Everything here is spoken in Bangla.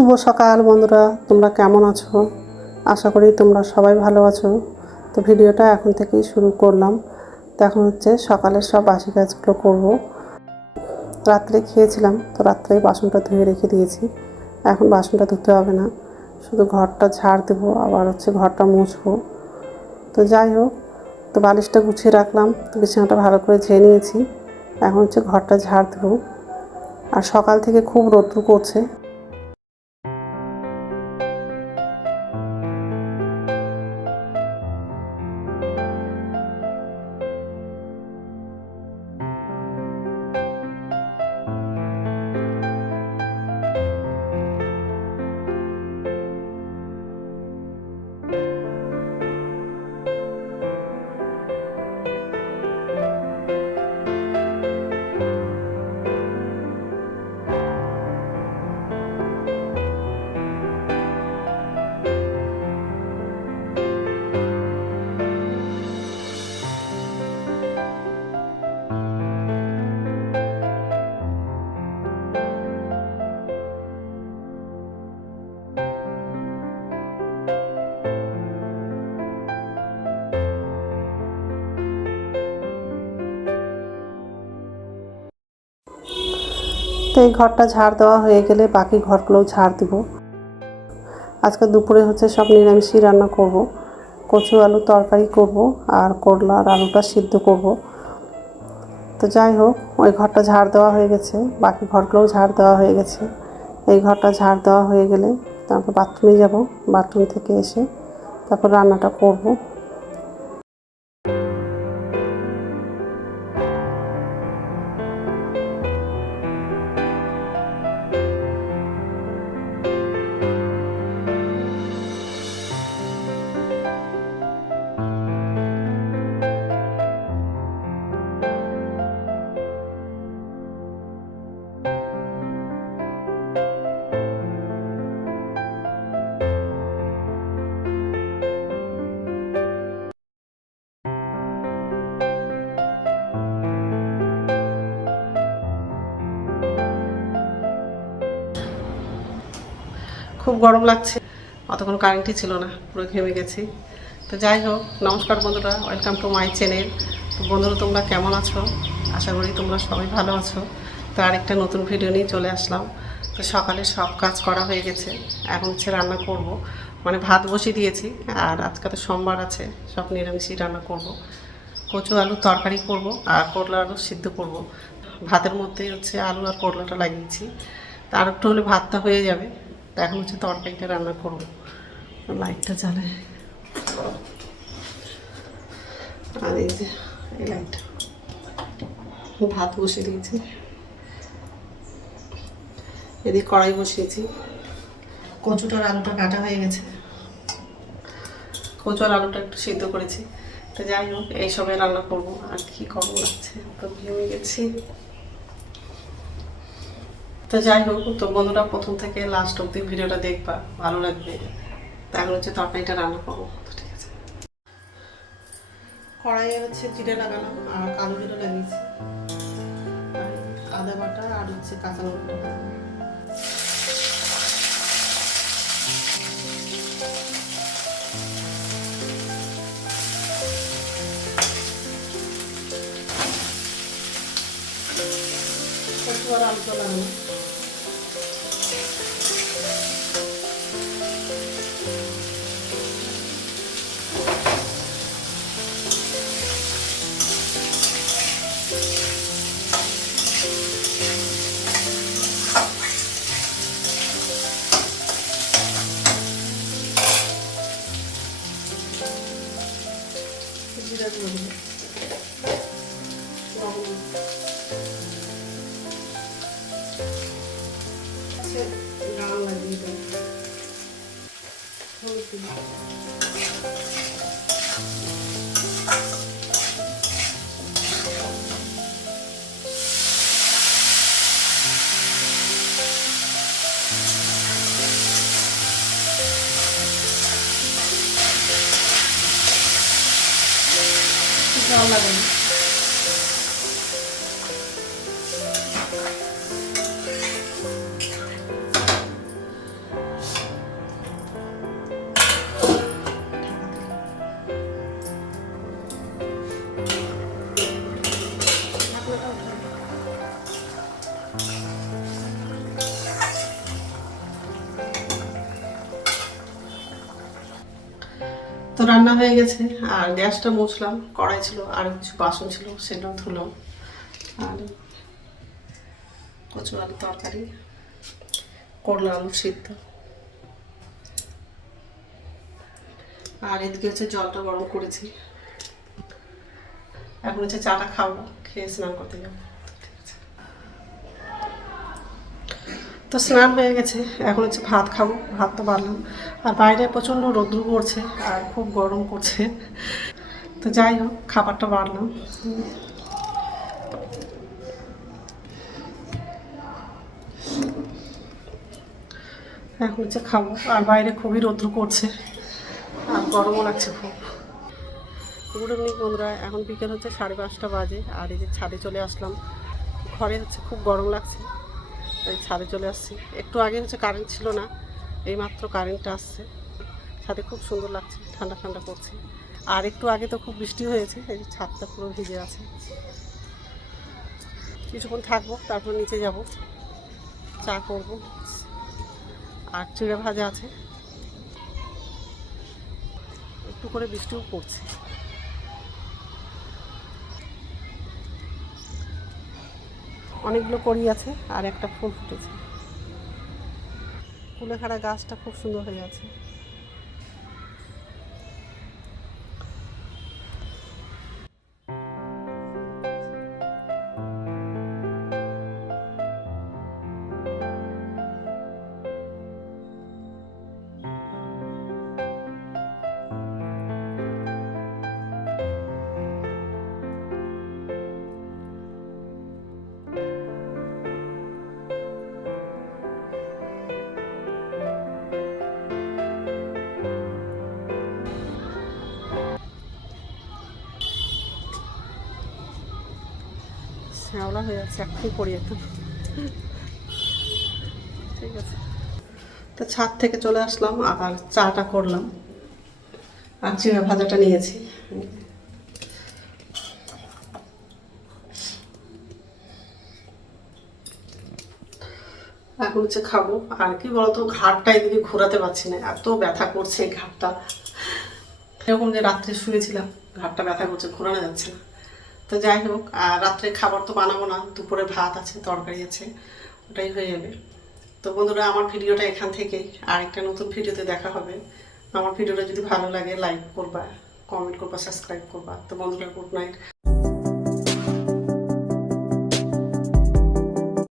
শুভ সকাল বন্ধুরা, তোমরা কেমন আছো? আশা করি তোমরা সবাই ভালো আছো। তো ভিডিওটা এখন থেকেই শুরু করলাম। তো এখন হচ্ছে সকালের সব বাসি কাজগুলো করব। রাত্রে খেয়েছিলাম, তো রাত্রেই বাসনটা ধুয়ে রেখে দিয়েছি। এখন বাসনটা ধুতে হবে না, শুধু ঘরটা ঝাড় দেবো, আবার হচ্ছে ঘরটা মুছবো। তো যাই হোক, তো বালিশটা গুছিয়ে রাখলাম, তো বিছানাটা ভালো করে ঝেড়ে নিয়েছি। এখন হচ্ছে ঘরটা ঝাড় দেবো। আর সকাল থেকে খুব রোদ্দুর করছে। তো এই ঘরটা ঝাড় দেওয়া হয়ে গেলে বাকি ঘরগুলোও ঝাড় দিব। আজকে দুপুরে হচ্ছে সব নিরামিষই রান্না করব। কচু আলু তরকারি করব, আর করলা আর আলুটা সিদ্ধ করব। তো যাই হোক, ওই ঘরটা ঝাড় দেওয়া হয়ে গেছে, বাকি ঘরগুলোও ঝাড় দেওয়া হয়ে গেছে। এই ঘরটা ঝাড় দেওয়া হয়ে গেলে তারপর বাথরুমে যাব, বাথরুম থেকে এসে তারপর রান্নাটা করব। খুব গরম লাগছে, অতক্ষণ কারেন্টই ছিল না, পুরো ঘেমে গেছি। তো যাই হোক, নমস্কার বন্ধুরা, ওয়েলকাম টু মাই চ্যানেল। তো বন্ধুরা, তোমরা কেমন আছো? আশা করি তোমরা সবাই ভালো আছো। তো আরেকটা নতুন ভিডিও নিয়ে চলে আসলাম। তো সকালে সব কাজ করা হয়ে গেছে, এখন হচ্ছে রান্না করব। মানে ভাত বসিয়ে দিয়েছি, আর আজকে তো সোমবার আছে, সব নিরামিষই রান্না করব। কচু আলু তরকারি করব, আর করলা আলু সিদ্ধ করব। ভাতের মধ্যেই হচ্ছে আলু আর করলাটা লাগিয়েছি, তা আর একটু হলে ভাতটা হয়ে যাবে। তো এখন হচ্ছে তরকারিটা রান্না করব। লাইটটা জ্বালায়, আর এই যে এই লাইটটা, ভাত বসিয়ে দিয়েছি, এদিকে কড়াই বসিয়েছি। কচুটার আলুটা কাটা হয়ে গেছে, কচু আর আলুটা একটু সিদ্ধ করেছি। তো যাই হোক, এইসবে রান্না করবো, আর কি গরম লাগছে, তো ঘেমে গেছি। তো যাই হোক, তো বন্ধুরা প্রথম থেকে লাস্ট অব্দি ভিডিওটা দেখবা, ভালো লাগবে। তো এখন হচ্ছে তরকারিটা রান্না করবো। তো ঠিক আছে, কড়াইয়ে হচ্ছে জিরে লাগালাম, আর কালো জিরে লাগিয়েছি, আর আদা বাটা আর হচ্ছে কাঁচা লঙ্কা। কচু আর আলুটা লাগানো, জিরা গুঁড়ো দিলাম, লবণ, গান লাগিয়ে দিলাম, হলুদ দিলাম। জল লাগানো, তো রান্না হয়ে গেছে, আর গ্যাসটা মুছলাম, কড়াই ছিল আর কিছু বাসন ছিল সেটাও ধুলাম। আর কচু আলু তরকারি, করলা আলু সিদ্ধ, আর এদিকে হচ্ছে জলটা গরম করেছি। এখন হচ্ছে চাটা খাবো, খেয়ে স্নান করতে যাবো। তো স্নান হয়ে গেছে, এখন হচ্ছে ভাত খাবো। ভাত তো বাড়লাম, আর বাইরে প্রচণ্ড রৌদ্র পড়ছে আর খুব গরম করছে। তো যাই হোক, খাবারটা বাড়লাম। এখন হচ্ছে খাবো, আর বাইরে খুবই রৌদ্র করছে আর গরমও লাগছে খুব। গুড ইভিনিং বন্ধুরা, এখন বিকেল হচ্ছে 5:30 বাজে, আর এই যে ছাদে চলে আসলাম। ঘরে হচ্ছে খুব গরম লাগছে, তাই ছাদে চলে আসছি। একটু আগে হচ্ছে কারেন্ট ছিল না, এইমাত্র কারেন্টটা আসছে। ছাদে খুব সুন্দর লাগছে, ঠান্ডা ঠান্ডা করছে। আর একটু আগে তো খুব বৃষ্টি হয়েছে, এই যে ছাদটা পুরো ভিজে আছে। কিছুক্ষণ থাকবো, তারপর নিচে যাব, চা করব, আর চিড়ে ভাজা আছে। একটু করে বৃষ্টিও পড়ছে। অনেকগুলো কড়ি আছে আর একটা ফুল ফুটেছে। কুলেখাড়া গাছটা খুব সুন্দর হয়ে আছে। শ্যাওলা হয়ে যাচ্ছে, এক্ষুনি পড়ি একটু। ঠিক আছে, তো ছাদ থেকে চলে আসলাম, আবার চাটা করলাম, আর চিড়ে ভাজাটা নিয়েছি। এখন হচ্ছে খাবো। আর কি বলতো, ঘাটটা এদিকে ঘোরাতে পারছি না, এত ব্যথা করছে এই ঘাটটা। এরকম যে রাত্রে শুয়েছিলাম, ঘাটটা ব্যথা করছে, ঘোরানো যাচ্ছে না। তো যাই হোক, আর রাত্রে খাবার তো বানাবো না, দুপুরে ভাত আছে, তরকারি আছে, ওটাই হয়ে যাবে। তো বন্ধুরা, আমার ভিডিওটা এখান থেকেই, আর একটা নতুন ভিডিওতে দেখা হবে। আমার ভিডিওটা যদি ভালো লাগে লাইক করবা, কমেন্ট করবা, সাবস্ক্রাইব করবা। তো বন্ধুরা, গুড নাইট।